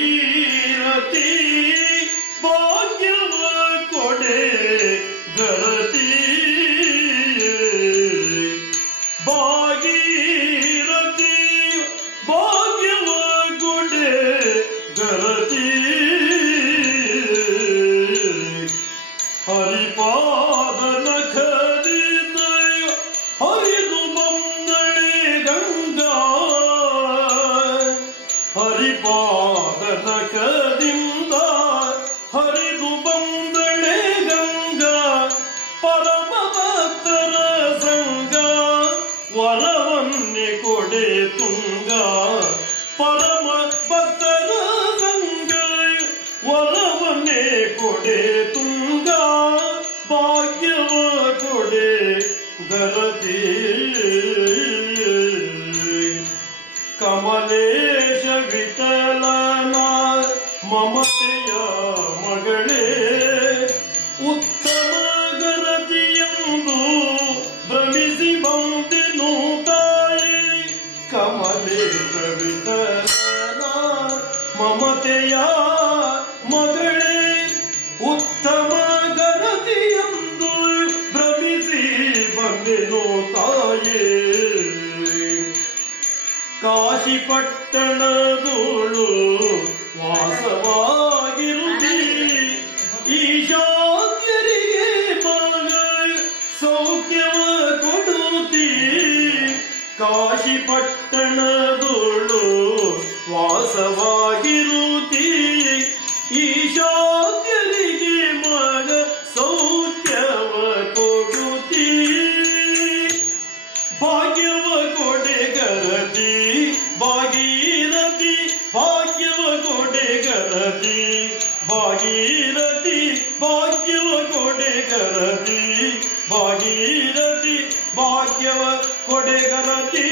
ಭಾಗೀರಥಿ ಭಾಗ್ಯವ ಕೊಡೆ ಗರತಿ ಭಾಗೀರಥಿ ಭಾಗ್ಯವ ಕೊಡೆ ಗರತಿ ಹರಿಪಾದ ನಖದಿಂದ ಹರಿದು ಬಂದಳೆ ಗಂಗಾ ಹರಿಪಾದ ನಖದಿಂದ ಹರಿದು ಬಂದಳೆ ಗಂಗಾ ಪರಮ ಭಕ್ತರ ಸಂಗ ವರವನ್ನೇ ಕೊಡೆ ತುಂಗ ಪರಮ ಭಕ್ತರ ಸಂಗ ವರವನ್ನೇ ಕೊಡೆ ತುಂಗ ಭಾಗ್ಯವ ಕೊಡೆ ಗರತಿ ಕಮಲೇಶ ವಿಠಲನ ಮಮತೆಯ ಮಗಳೇ ಉತ್ತಮ ಗರತಿಯೆಂದು ಭ್ರಮಿಸಿ ಬಂದೆನು ತಾಯಿ ಕಮಲೇಶ ವಿಠಲನ ಮಮತೆಯ ಮಗಳೇ ಉತ್ತಮ ಗರತಿಯೆಂದು ಭ್ರಮಿಸಿ ಬಂದೆನು ತಾಯೇ ಕಾಶಿ ಪಟ್ಟಣದೋಳು ವಾಸವಾಗಿರುತ್ತಿ ಈಶಾನ್ಯರಿಗೆ ಮಗ ಸೌಖ್ಯವ ಕೊಡುತ್ತಿ ಕಾಶಿ ಪಟ್ಟಣದೋಳು ವಾಸವಾಗಿರುತ್ತಿ ಈಶಾನ್ಯರಿಗೆ ಮಗ ಸೌಖ್ಯವ ಕೊಡುತ್ತಿ ಭಾಗ್ಯವ ಕೊಡೆ ಗರತಿ ಭಾಗೀರಥಿ ಭಾಗ್ಯವ ಕೊಡೆ ಗರತಿ ಭಾಗೀರಥಿ ಭಾಗ್ಯವ ಕೊಡೆ ಗರತಿ ಭಾಗೀರಥಿ ಭಾಗ್ಯವ ಕೊಡೆ ಗರತಿ